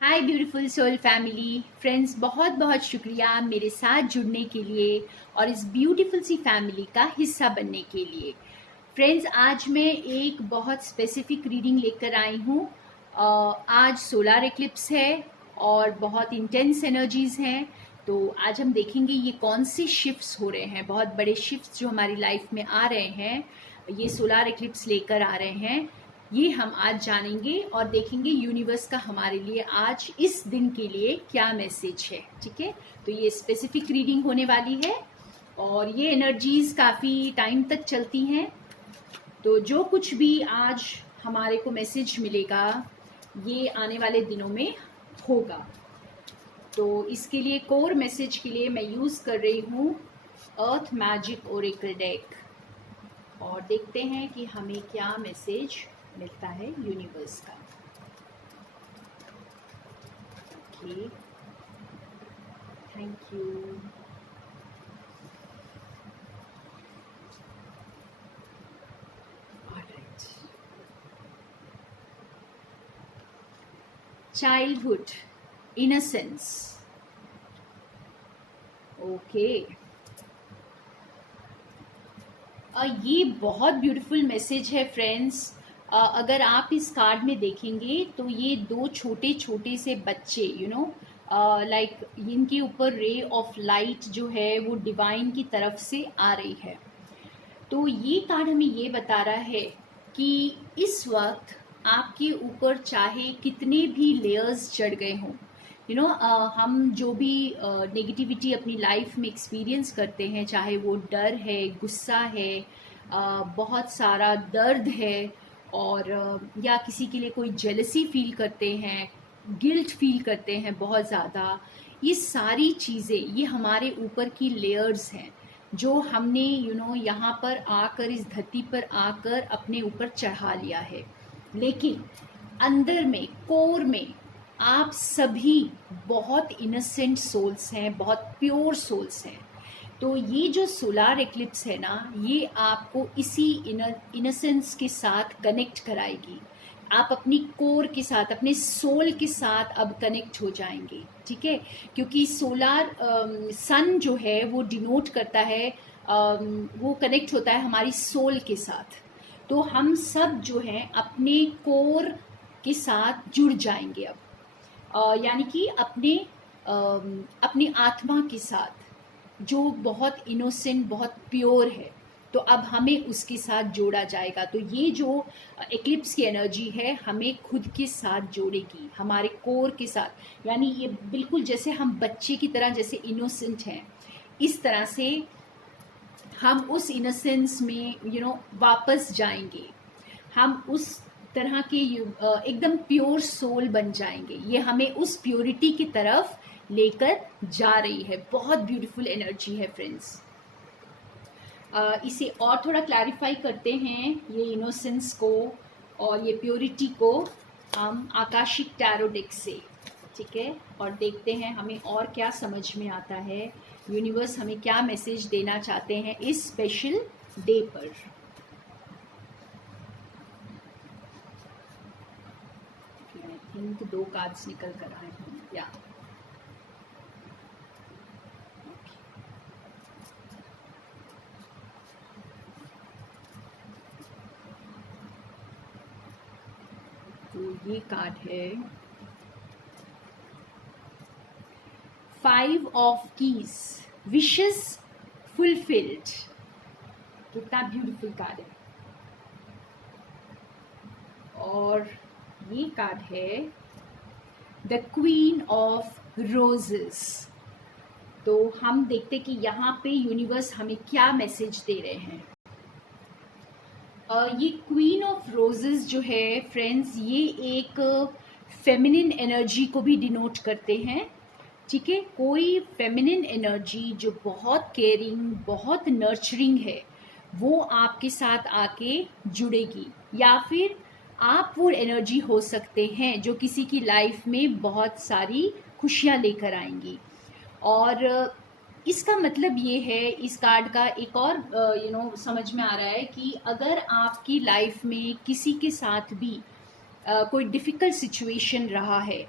हाय beautiful soul family friends, बहुत बहुत शुक्रिया मेरे साथ जुड़ने के लिए और इस ब्यूटीफुल सी फैमिली का हिस्सा बनने के लिए। फ्रेंड्स, आज मैं एक बहुत स्पेसिफिक रीडिंग लेकर आई हूँ। आज सोलार एक्लिप्स है और बहुत इंटेंस एनर्जीज हैं। तो आज हम देखेंगे ये कौन से शिफ्ट्स हो रहे हैं, बहुत बड़े शिफ्ट्स जो हमारी लाइफ में आ रहे हैं, ये सोलार एक्लिप्स लेकर आ रहे हैं। ये हम आज जानेंगे और देखेंगे यूनिवर्स का हमारे लिए आज इस दिन के लिए क्या मैसेज है। ठीक है, तो ये स्पेसिफिक रीडिंग होने वाली है और ये एनर्जीज काफ़ी टाइम तक चलती हैं। तो जो कुछ भी आज हमारे को मैसेज मिलेगा ये आने वाले दिनों में होगा। तो इसके लिए कोर मैसेज के लिए मैं यूज़ कर रही हूँ अर्थ मैजिक ओरेकल डेक और देखते हैं कि हमें क्या मैसेज मिलता है यूनिवर्स का। Okay, thank you. Alright, childhood innocence. Okay, ये बहुत ब्यूटीफुल मैसेज है फ्रेंड्स। अगर आप इस कार्ड में देखेंगे तो ये दो छोटे छोटे से बच्चे लाइक इनके ऊपर रे ऑफ लाइट जो है वो डिवाइन की तरफ से आ रही है। तो ये कार्ड हमें ये बता रहा है कि इस वक्त आपके ऊपर चाहे कितने भी लेयर्स चढ़ गए हों, हम जो भी नेगेटिविटी अपनी लाइफ में एक्सपीरियंस करते हैं, चाहे वो डर है, गुस्सा है, बहुत सारा दर्द है, और या किसी के लिए कोई जेलसी फील करते हैं, गिल्ट फील करते हैं बहुत ज़्यादा, ये सारी चीज़ें ये हमारे ऊपर की लेयर्स हैं जो हमने यहाँ पर आकर, इस धरती पर आकर अपने ऊपर चढ़ा लिया है। लेकिन अंदर में, कोर में आप सभी बहुत इनोसेंट सोल्स हैं, बहुत प्योर सोल्स हैं। तो ये जो सोलार एक्लिप्स है ना, ये आपको इसी इनोसेंस के साथ कनेक्ट कराएगी। आप अपनी कोर के साथ, अपने सोल के साथ अब कनेक्ट हो जाएंगे। ठीक है, क्योंकि सोलार सन जो है वो डिनोट करता है, वो कनेक्ट होता है हमारी सोल के साथ। तो हम सब जो हैं अपने कोर के साथ जुड़ जाएंगे अब, यानी कि अपनी आत्मा के साथ जो बहुत इनोसेंट, बहुत प्योर है, तो अब हमें उसके साथ जोड़ा जाएगा। तो ये जो एक्लिप्स की एनर्जी है हमें खुद के साथ जोड़ेगी, हमारे कोर के साथ। यानी ये बिल्कुल जैसे हम बच्चे की तरह जैसे इनोसेंट हैं, इस तरह से हम उस इनोसेंस में वापस जाएंगे। हम उस तरह के एकदम प्योर सोल बन जाएंगे। ये हमें उस प्योरिटी की तरफ लेकर जा रही है। बहुत ब्यूटीफुल एनर्जी है फ्रेंड्स। इसे और थोड़ा क्लैरिफाई करते हैं, ये इनोसेंस को और ये प्योरिटी को हम आकाशिक टैरो डेक से। ठीक है, और देखते हैं हमें और क्या समझ में आता है, यूनिवर्स हमें क्या मैसेज देना चाहते हैं इस स्पेशल डे पर। आई थिंक 2 कार्ड्स निकल कर आए हैं या तो ये कार्ड है 5 ऑफ कीज, विशेस फुलफिल्ड। कितना ब्यूटीफुल कार्ड है। और ये कार्ड है द क्वीन ऑफ रोजेस। तो हम देखते कि यहाँ पे यूनिवर्स हमें क्या मैसेज दे रहे हैं। ये क्वीन ऑफ रोजेस जो है फ्रेंड्स, ये एक फेमिनिन एनर्जी को भी डिनोट करते हैं। ठीक है, कोई फेमिनिन एनर्जी जो बहुत केयरिंग, बहुत नर्चरिंग है, वो आपके साथ आके जुड़ेगी। या फिर आप वो एनर्जी हो सकते हैं जो किसी की लाइफ में बहुत सारी खुशियाँ लेकर आएंगी। और इसका मतलब ये है, इस कार्ड का एक और समझ में आ रहा है कि अगर आपकी लाइफ में किसी के साथ भी कोई डिफ़िकल्ट सिचुएशन रहा है,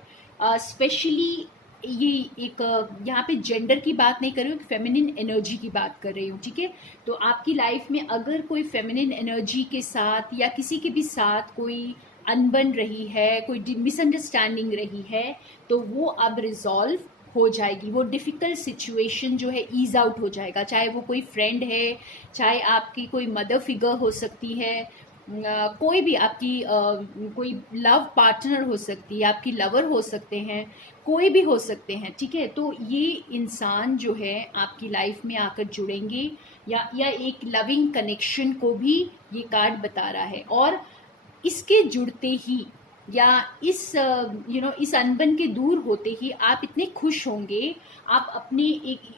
स्पेशली ये एक यहाँ पे जेंडर की बात नहीं कर रही हूँ, फेमिनिन एनर्जी की बात कर रही हूँ, ठीक है। तो आपकी लाइफ में अगर कोई फेमिनिन एनर्जी के साथ या किसी के भी साथ कोई अनबन रही है, कोई मिसअंडरस्टैंडिंग रही है, तो वो अब रिजॉल्व हो जाएगी। वो डिफ़िकल्ट सिचुएशन जो है ईज आउट हो जाएगा, चाहे वो कोई फ्रेंड है, चाहे आपकी कोई मदर फिगर हो सकती है, कोई भी आपकी कोई लव पार्टनर हो सकती है, आपकी लवर हो सकते हैं, कोई भी हो सकते हैं, ठीक है। तो ये इंसान जो है आपकी लाइफ में आकर जुड़ेंगे, या एक लविंग कनेक्शन को भी ये कार्ड बता रहा है। और इसके जुड़ते ही या इस अनबन के दूर होते ही आप इतने खुश होंगे, आप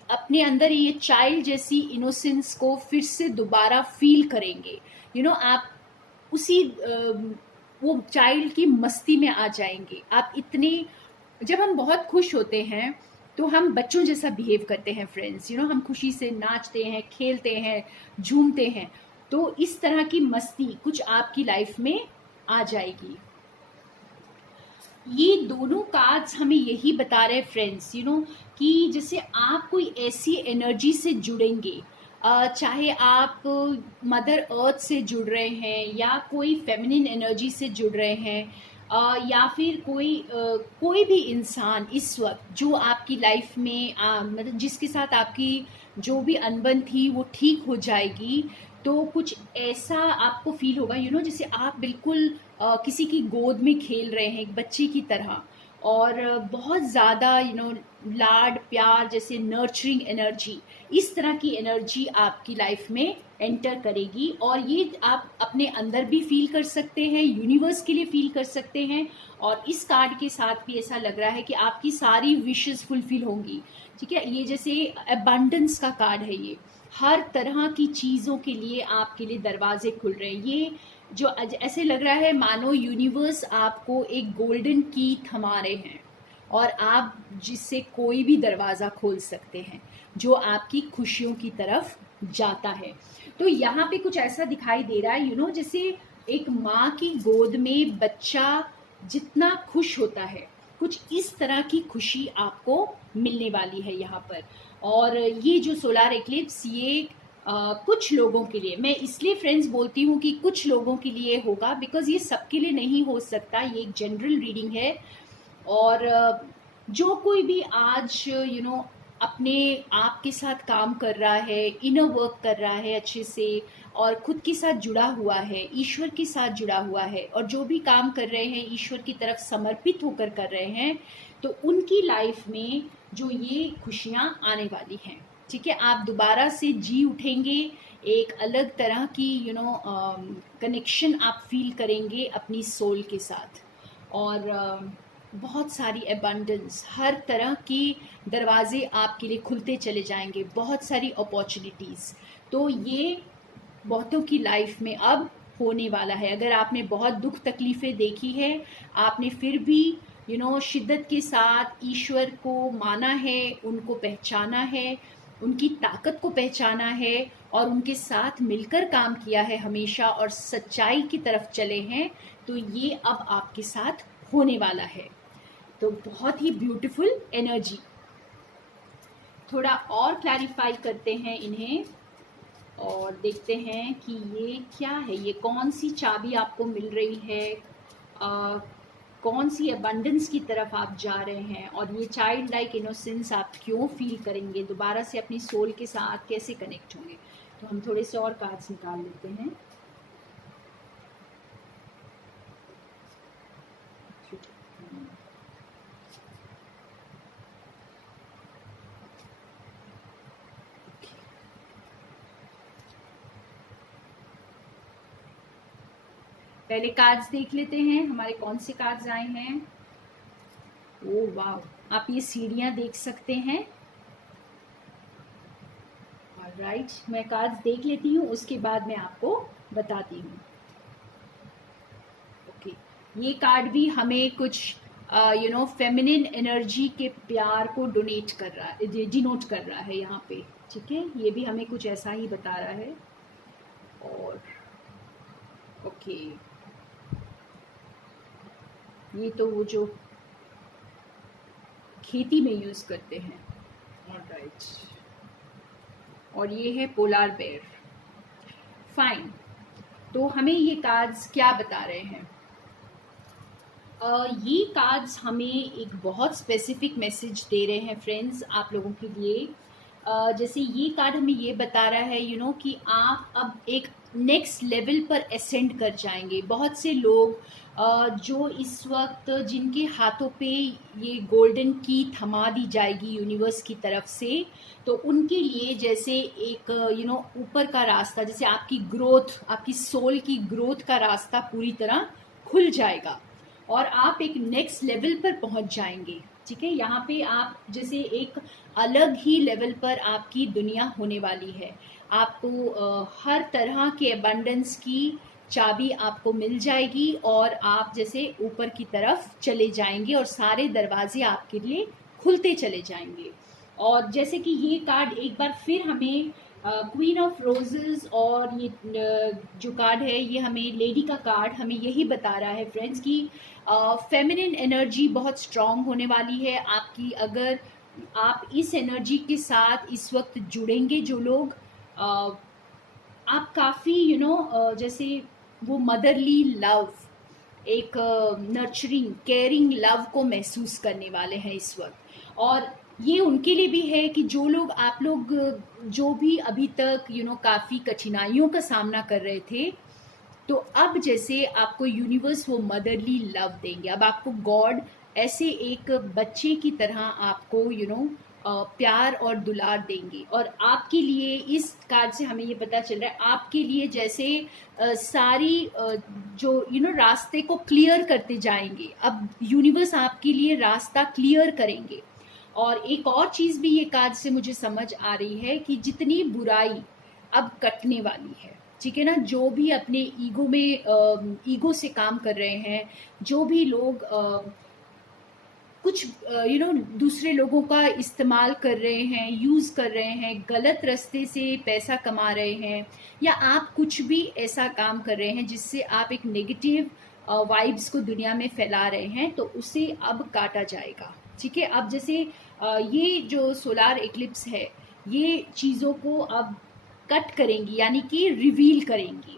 अपने अंदर ये चाइल्ड जैसी इनोसेंस को फिर से दोबारा फील करेंगे। आप उसी वो चाइल्ड की मस्ती में आ जाएंगे। आप इतने, जब हम बहुत खुश होते हैं तो हम बच्चों जैसा बिहेव करते हैं फ्रेंड्स, हम खुशी से नाचते हैं, खेलते हैं, झूमते हैं। तो इस तरह की मस्ती कुछ आपकी लाइफ में आ जाएगी। ये दोनों कार्ड्स हमें यही बता रहे हैं फ्रेंड्स, कि जैसे आप कोई ऐसी एनर्जी से जुड़ेंगे, चाहे आप मदर अर्थ से जुड़ रहे हैं या कोई फेमिनिन एनर्जी से जुड़ रहे हैं, या फिर कोई भी इंसान इस वक्त जो आपकी लाइफ में मतलब जिसके साथ आपकी जो भी अनबन थी वो ठीक हो जाएगी। तो कुछ ऐसा आपको फील होगा, जैसे आप बिल्कुल किसी की गोद में खेल रहे हैं एक बच्चे की तरह, और बहुत ज़्यादा लाड प्यार जैसे नर्चरिंग एनर्जी, इस तरह की एनर्जी आपकी लाइफ में एंटर करेगी। और ये आप अपने अंदर भी फील कर सकते हैं, यूनिवर्स के लिए फील कर सकते हैं। और इस कार्ड के साथ भी ऐसा लग रहा है कि आपकी सारी विशेस फुलफिल होंगी, ठीक है। ये जैसे अबंडेंस का कार्ड है, ये हर तरह की चीज़ों के लिए आपके लिए दरवाजे खुल रहे हैं। ये जो ऐसे लग रहा है मानो यूनिवर्स आपको एक गोल्डन की थमा रहे हैं, और आप जिससे कोई भी दरवाज़ा खोल सकते हैं जो आपकी खुशियों की तरफ जाता है। तो यहाँ पे कुछ ऐसा दिखाई दे रहा है, जैसे एक माँ की गोद में बच्चा जितना खुश होता है, कुछ इस तरह की खुशी आपको मिलने वाली है यहाँ पर। और ये जो सोलार एक्लिप्स, ये कुछ लोगों के लिए, मैं इसलिए फ्रेंड्स बोलती हूँ कि कुछ लोगों के लिए होगा, बिकॉज ये सबके लिए नहीं हो सकता, ये एक जनरल रीडिंग है। और जो कोई भी आज अपने आप के साथ काम कर रहा है, इनर वर्क कर रहा है अच्छे से, और खुद के साथ जुड़ा हुआ है, ईश्वर के साथ जुड़ा हुआ है, और जो भी काम कर रहे हैं ईश्वर की तरफ समर्पित होकर कर रहे हैं, तो उनकी लाइफ में जो ये खुशियाँ आने वाली हैं, ठीक है। आप दोबारा से जी उठेंगे, एक अलग तरह की कनेक्शन आप फील करेंगे अपनी सोल के साथ। और बहुत सारी एबंडेंस, हर तरह की दरवाजे आपके लिए खुलते चले जाएंगे, बहुत सारी अपॉर्चुनिटीज़। तो ये बहुतों की लाइफ में अब होने वाला है। अगर आपने बहुत दुख तकलीफ़ें देखी है, आपने फिर भी शिद्दत के साथ ईश्वर को माना है, उनको पहचाना है, उनकी ताकत को पहचाना है, और उनके साथ मिलकर काम किया है हमेशा, और सच्चाई की तरफ चले हैं, तो ये अब आपके साथ होने वाला है। तो बहुत ही ब्यूटीफुल एनर्जी। थोड़ा और क्लैरिफाई करते हैं इन्हें, और देखते हैं कि ये क्या है, ये कौन सी चाबी आपको मिल रही है, कौन सी अबंडेंस की तरफ आप जा रहे हैं, और ये चाइल्ड लाइक इनोसेंस आप क्यों फील करेंगे, दोबारा से अपनी सोल के साथ कैसे कनेक्ट होंगे। तो हम थोड़े से और कार्ड्स निकाल लेते हैं। पहले कार्ड्स देख लेते हैं हमारे कौन से कार्ड्स आए हैं। ओ वाह, आप ये सीढ़ियां देख सकते हैं। राइट, मैं कार्ड्स देख लेती हूँ, उसके बाद मैं आपको बताती हूँ। ओके, ये कार्ड भी हमें कुछ फेमिनिन एनर्जी के प्यार को डोनेट कर रहा है, डिनोट कर रहा है यहाँ पे, ठीक है। ये भी हमें कुछ ऐसा ही बता रहा है। और ओके, ये तो वो जो खेती में यूज़ करते हैं। ऑलराइट, और ये है पोलार बेयर। फाइन, तो हमें ये कार्ड्स क्या बता रहे हैं? ये कार्ड्स हमें एक बहुत स्पेसिफिक मैसेज दे रहे हैं फ्रेंड्स, आप लोगों के लिए। जैसे ये कार्ड हमें ये बता रहा है कि आप अब एक नेक्स्ट लेवल पर असेंड कर जाएंगे। बहुत से लोग जो इस वक्त जिनके हाथों पे ये गोल्डन की थमा दी जाएगी यूनिवर्स की तरफ से, तो उनके लिए जैसे एक ऊपर का रास्ता, जैसे आपकी ग्रोथ, आपकी सोल की ग्रोथ का रास्ता पूरी तरह खुल जाएगा और आप एक नेक्स्ट लेवल पर पहुंच जाएंगे। ठीक है, यहाँ पे आप जैसे एक अलग ही लेवल पर आपकी दुनिया होने वाली है। आपको हर तरह के अबंडेंस की चाबी आपको मिल जाएगी और आप जैसे ऊपर की तरफ चले जाएंगे और सारे दरवाजे आपके लिए खुलते चले जाएंगे। और जैसे कि ये कार्ड एक बार फिर हमें क्वीन ऑफ रोजेस, और ये जो कार्ड है ये हमें लेडी का कार्ड हमें यही बता रहा है फ्रेंड्स कि फेमिनिन एनर्जी बहुत स्ट्रांग होने वाली है आपकी। अगर आप इस एनर्जी के साथ इस वक्त जुड़ेंगे, जो लोग आप काफ़ी जैसे वो मदरली लव, एक नर्चरिंग केयरिंग लव को महसूस करने वाले हैं इस वक्त। और ये उनके लिए भी है कि जो लोग आप लोग जो भी अभी तक काफ़ी कठिनाइयों का सामना कर रहे थे, तो अब जैसे आपको यूनिवर्स वो मदरली लव देंगे। अब आपको गॉड ऐसे एक बच्चे की तरह आपको प्यार और दुलार देंगे। और आपके लिए इस कार्ड से हमें ये पता चल रहा है आपके लिए जैसे सारी जो रास्ते को क्लियर करते जाएंगे। अब यूनिवर्स आपके लिए रास्ता क्लियर करेंगे। और एक और चीज़ भी ये कार्ड से मुझे समझ आ रही है कि जितनी बुराई अब कटने वाली है, ठीक है ना, जो भी अपने ईगो में ईगो से काम कर रहे हैं, जो भी लोग कुछ दूसरे लोगों का इस्तेमाल कर रहे हैं, यूज़ कर रहे हैं, गलत रास्ते से पैसा कमा रहे हैं, या आप कुछ भी ऐसा काम कर रहे हैं जिससे आप एक नेगेटिव वाइब्स को दुनिया में फैला रहे हैं, तो उसे अब काटा जाएगा। ठीक है, अब जैसे ये जो सोलार इक्लिप्स है ये चीज़ों को अब कट करेंगी, यानी कि रिवील करेंगी।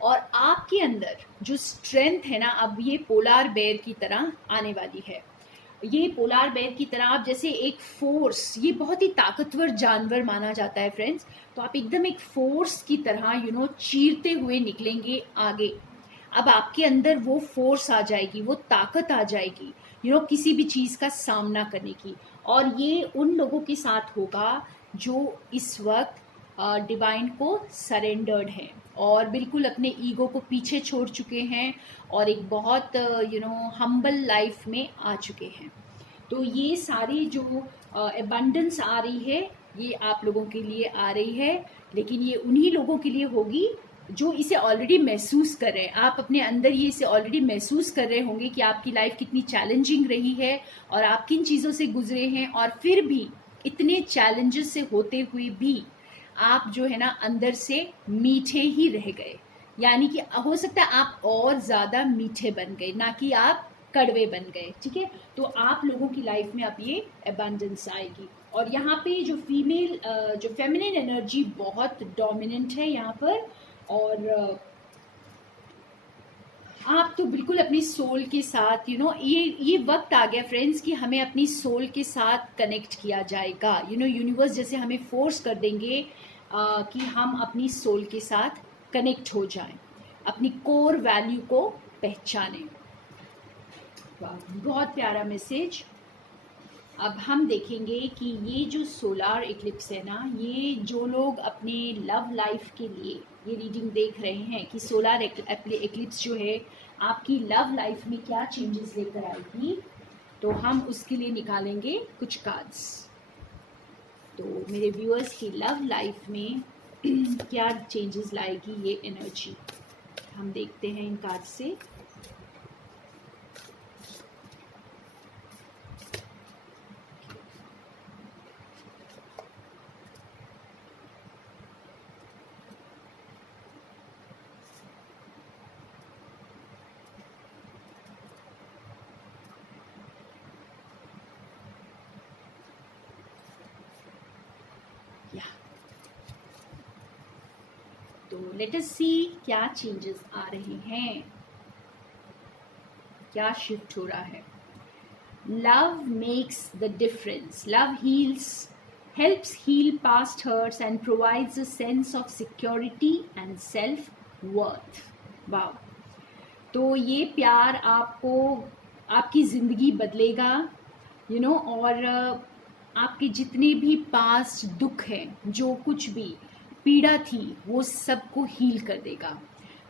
और आपके अंदर जो स्ट्रेंथ है ना, अब ये पोलार बेयर की तरह आने वाली है। ये पोलार बेयर की तरह आप जैसे एक फोर्स, ये बहुत ही ताकतवर जानवर माना जाता है फ्रेंड्स, तो आप एकदम एक फोर्स की तरह चीरते हुए निकलेंगे आगे। अब आपके अंदर वो फोर्स आ जाएगी, वो ताकत आ जाएगी किसी भी चीज़ का सामना करने की। और ये उन लोगों के साथ होगा जो इस वक्त डिवाइन को सरेंडर्ड हैं और बिल्कुल अपने ईगो को पीछे छोड़ चुके हैं और एक बहुत हम्बल लाइफ में आ चुके हैं। तो ये सारी जो एबंडेंस आ रही है ये आप लोगों के लिए आ रही है, लेकिन ये उन्हीं लोगों के लिए होगी जो इसे ऑलरेडी महसूस कर रहे हैं। आप अपने अंदर ये इसे ऑलरेडी महसूस कर रहे होंगे कि आपकी लाइफ कितनी चैलेंजिंग रही है और आप किन चीज़ों से गुजरे हैं, और फिर भी इतने चैलेंजेस से होते हुए भी आप जो है ना अंदर से मीठे ही रह गए। यानी कि हो सकता है आप और ज़्यादा मीठे बन गए, ना कि आप कड़वे बन गए। ठीक है, तो आप लोगों की लाइफ में अब ये अबंडेंस आएगी। और यहाँ पे जो फीमेल जो फेमिनिन एनर्जी बहुत डोमिनेंट है यहाँ पर। और आप तो बिल्कुल अपनी सोल के साथ ये वक्त आ गया फ्रेंड्स कि हमें अपनी सोल के साथ कनेक्ट किया जाएगा। यूनिवर्स जैसे हमें फोर्स कर देंगे कि हम अपनी सोल के साथ कनेक्ट हो जाएं, अपनी कोर वैल्यू को पहचानें। बहुत प्यारा मैसेज। अब हम देखेंगे कि ये जो सोलार इक्लिप्स है ना, ये जो लोग अपने लव लाइफ के लिए ये रीडिंग देख रहे हैं कि सोलार इक्लिप्स जो है आपकी लव लाइफ में क्या चेंजेस लेकर आएगी, तो हम उसके लिए निकालेंगे कुछ कार्ड्स। तो मेरे व्यूअर्स की लव लाइफ में क्या चेंजेस लाएगी ये एनर्जी, हम देखते हैं इन कार्ड से। लेट अस सी क्या चेंजेस आ रहे हैं, क्या शिफ्ट हो रहा है। Love makes the difference, love heels, helps heal past hurts and provides a sense of security and self worth. वाह, तो ये प्यार आपको, आपकी ज़िंदगी बदलेगा, और आपके जितने भी पास्ट दुख हैं, जो कुछ भी पीड़ा थी, वो सबको हील कर देगा।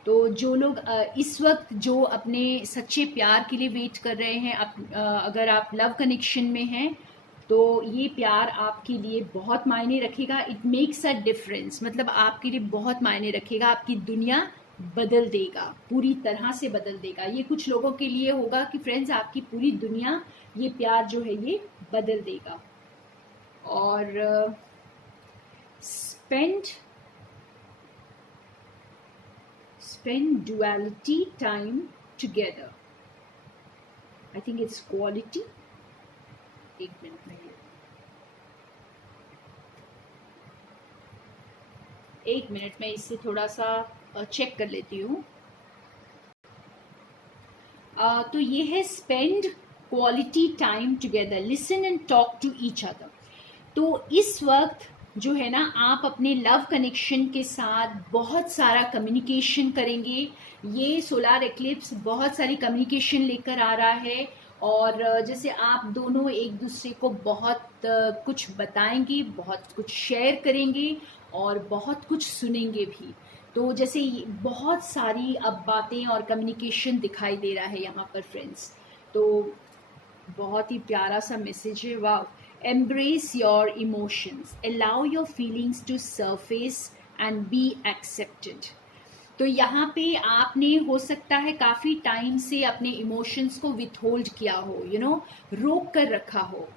तो जो लोग इस वक्त जो अपने सच्चे प्यार के लिए वेट कर रहे हैं, अगर आप लव कनेक्शन में हैं, तो ये प्यार आपके लिए बहुत मायने रखेगा। इट मेक्स अ डिफरेंस, मतलब आपके लिए बहुत मायने रखेगा, आपकी दुनिया बदल देगा, पूरी तरह से बदल देगा। ये कुछ लोगों के लिए होगा कि फ्रेंड्स आपकी पूरी दुनिया, ये प्यार जो है ये बदल देगा। और spend duality time together. I think it's quality. एक मिनट में इससे थोड़ा सा चेक कर लेती हूँ। तो ये है spend quality time together, listen and talk to each other. तो इस वक्त जो है ना, आप अपने लव कनेक्शन के साथ बहुत सारा कम्युनिकेशन करेंगे। ये सोलार एक्लिप्स बहुत सारी कम्युनिकेशन लेकर आ रहा है, और जैसे आप दोनों एक दूसरे को बहुत कुछ बताएंगे, बहुत कुछ शेयर करेंगे, और बहुत कुछ सुनेंगे भी। तो जैसे बहुत सारी अब बातें और कम्युनिकेशन दिखाई दे रहा है यहाँ पर फ्रेंड्स। तो बहुत ही प्यारा सा मैसेज है। वाह, embrace your emotions, allow your feelings to surface and be accepted। तो यहाँ पे आपने हो सकता है काफ़ी टाइम से अपने इमोशंस को विथहोल्ड किया हो, रोक कर रखा हो,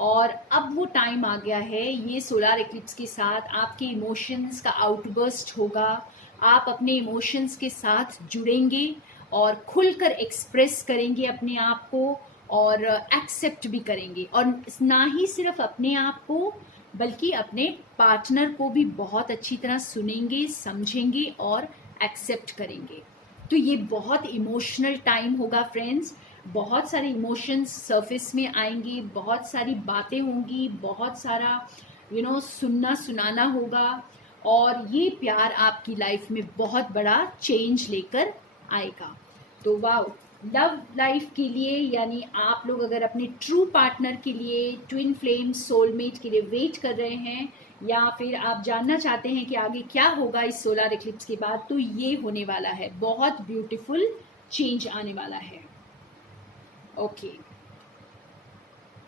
और अब वो टाइम आ गया है। ये सोलार एक्लिप्स के साथ आपके इमोशंस का आउटबर्स्ट होगा। आप अपने इमोशंस के साथ जुड़ेंगे और खुलकर एक्सप्रेस करेंगे अपने आप को, और एक्सेप्ट भी करेंगे, और ना ही सिर्फ अपने आप को बल्कि अपने पार्टनर को भी बहुत अच्छी तरह सुनेंगे, समझेंगे और एक्सेप्ट करेंगे। तो ये बहुत इमोशनल टाइम होगा फ्रेंड्स। बहुत सारे इमोशंस सरफेस में आएंगे, बहुत सारी बातें होंगी, बहुत सारा सुनना सुनाना होगा, और ये प्यार आपकी लाइफ में बहुत बड़ा चेंज लेकर आएगा। तो वाह, लव लाइफ के लिए, यानी आप लोग अगर अपने ट्रू पार्टनर के लिए, ट्विन फ्लेम सोलमेट के लिए वेट कर रहे हैं, या फिर आप जानना चाहते हैं कि आगे क्या होगा इस सोलर एक्लिप्स के बाद, तो ये होने वाला है, बहुत ब्यूटीफुल चेंज आने वाला है। ओके,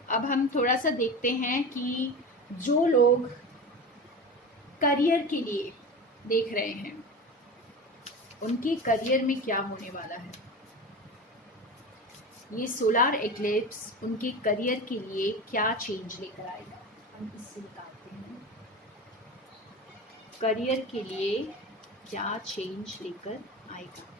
अब हम थोड़ा सा देखते हैं कि जो लोग करियर के लिए देख रहे हैं, उनके करियर में क्या होने वाला है। ये सोलार एक्लिप्स उनके करियर के लिए क्या चेंज लेकर आएगा, हम इससे बताते हैं। करियर के लिए क्या चेंज लेकर आएगा।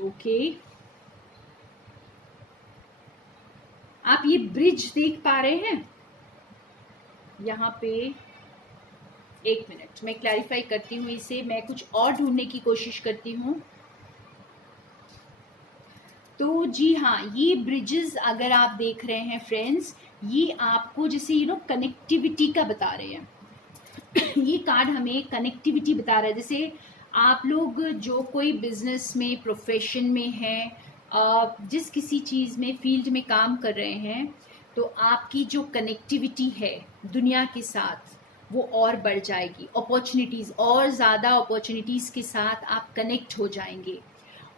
ओके, आप ये ब्रिज देख पा रहे हैं यहाँ पे। एक मिनट, मैं क्लैरिफाई करती हूँ इसे, मैं कुछ और ढूंढने की कोशिश करती हूँ। तो जी हाँ, ये ब्रिजेस अगर आप देख रहे हैं फ्रेंड्स, ये आपको जैसे कनेक्टिविटी का बता रहे हैं। ये कार्ड हमें कनेक्टिविटी बता रहा है। जैसे आप लोग जो कोई बिजनेस में, प्रोफेशन में हैं, जिस किसी चीज़ में, फील्ड में काम कर रहे हैं, तो आपकी जो कनेक्टिविटी है दुनिया के साथ, वो और बढ़ जाएगी। अपॉर्चुनिटीज़, और ज़्यादा अपॉर्चुनिटीज़ के साथ आप कनेक्ट हो जाएंगे,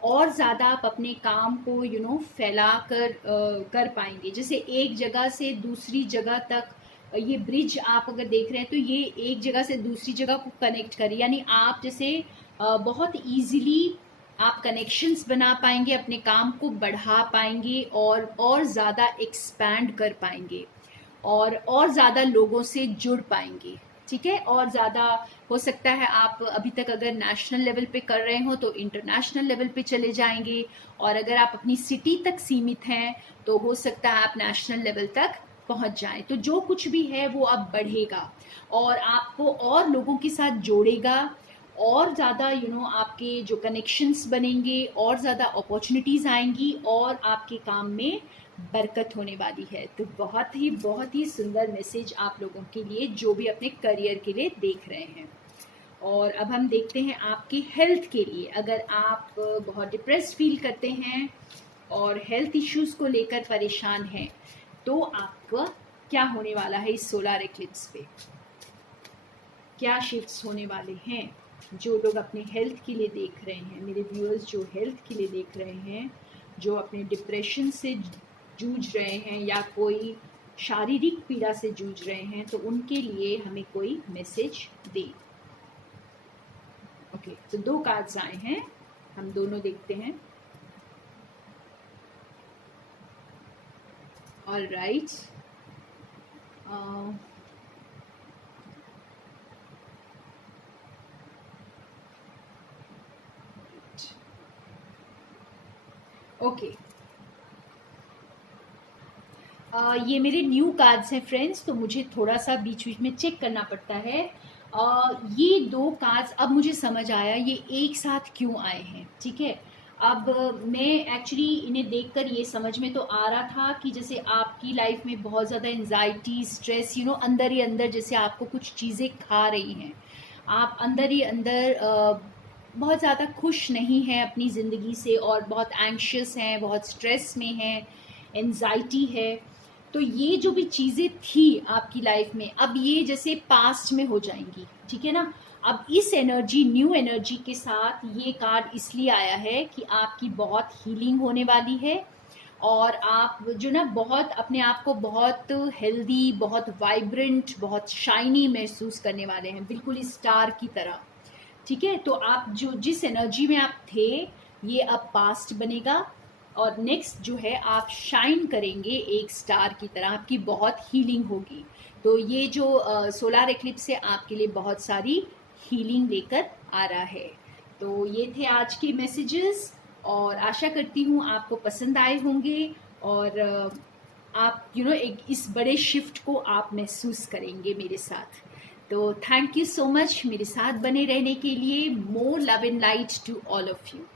और ज़्यादा आप अपने काम को फैला कर पाएंगे। जैसे एक जगह से दूसरी जगह तक ये ब्रिज आप अगर देख रहे हैं, तो ये एक जगह से दूसरी जगह को कनेक्ट करे, यानी आप जैसे बहुत इजीली आप कनेक्शंस बना पाएंगे, अपने काम को बढ़ा पाएंगे, और ज़्यादा एक्सपैंड कर पाएंगे, और ज़्यादा लोगों से जुड़ पाएंगे। ठीक है। और ज़्यादा हो सकता है आप अभी तक अगर नेशनल लेवल पे कर रहे हो तो इंटरनेशनल लेवल पे चले जाएंगे, और अगर आप अपनी सिटी तक सीमित हैं तो हो सकता है आप नेशनल लेवल तक पहुंच जाएं। तो जो कुछ भी है वो अब बढ़ेगा और आपको और लोगों के साथ जोड़ेगा, और ज़्यादा आपके जो कनेक्शंस बनेंगे, और ज़्यादा अपॉर्चुनिटीज़ आएंगी, और आपके काम में बरकत होने वाली है। तो बहुत ही सुंदर मैसेज आप लोगों के लिए जो भी अपने करियर के लिए देख रहे हैं। और अब हम देखते हैं आपकी हेल्थ के लिए। अगर आप बहुत डिप्रेस्ड फील करते हैं और हेल्थ इश्यूज को लेकर परेशान हैं तो आपका क्या होने वाला है इस सोलर एक्लिप्स पे, क्या शिफ्ट्स होने वाले हैं। जो लोग अपने हेल्थ के लिए देख रहे हैं, मेरे व्यूअर्स जो हेल्थ के लिए देख रहे हैं, जो अपने डिप्रेशन से जूझ रहे हैं या कोई शारीरिक पीड़ा से जूझ रहे हैं, तो उनके लिए हमें कोई मैसेज दे। ओके, तो 2 कार्ड्स आए हैं, हम दोनों देखते हैं। ऑल राइट, ओके, ये मेरे न्यू कार्ड्स हैं फ्रेंड्स, तो मुझे थोड़ा सा बीच बीच में चेक करना पड़ता है। ये 2 कार्ड्स अब मुझे समझ आया ये एक साथ क्यों आए हैं। ठीक है, अब मैं एक्चुअली इन्हें देखकर ये समझ में तो आ रहा था कि जैसे आपकी लाइफ में बहुत ज़्यादा एंजाइटी, स्ट्रेस, अंदर ही अंदर जैसे आपको कुछ चीज़ें खा रही हैं, आप अंदर ही अंदर बहुत ज़्यादा खुश नहीं हैं अपनी ज़िंदगी से, और बहुत एंग्शियस हैं, बहुत स्ट्रेस में हैं, एंजाइटी है। तो ये जो भी चीज़ें थी आपकी लाइफ में, अब ये जैसे पास्ट में हो जाएंगी। ठीक है ना, अब इस एनर्जी, न्यू एनर्जी के साथ ये कार्ड इसलिए आया है कि आपकी बहुत हीलिंग होने वाली है, और आप जो ना बहुत अपने आप को बहुत हेल्दी, बहुत वाइब्रेंट, बहुत शाइनी महसूस करने वाले हैं, बिल्कुल स्टार की तरह। ठीक है, तो आप जो जिस एनर्जी में आप थे ये अब पास्ट बनेगा, और नेक्स्ट जो है आप शाइन करेंगे एक स्टार की तरह, आपकी बहुत हीलिंग होगी। तो ये जो सोलार एक्लिप्स है आपके लिए बहुत सारी हीलिंग लेकर आ रहा है। तो ये थे आज के मैसेजेस, और आशा करती हूँ आपको पसंद आए होंगे, और आप एक इस बड़े शिफ्ट को आप महसूस करेंगे मेरे साथ। तो थैंक यू सो मच मेरे साथ बने रहने के लिए। More love and light to all of you.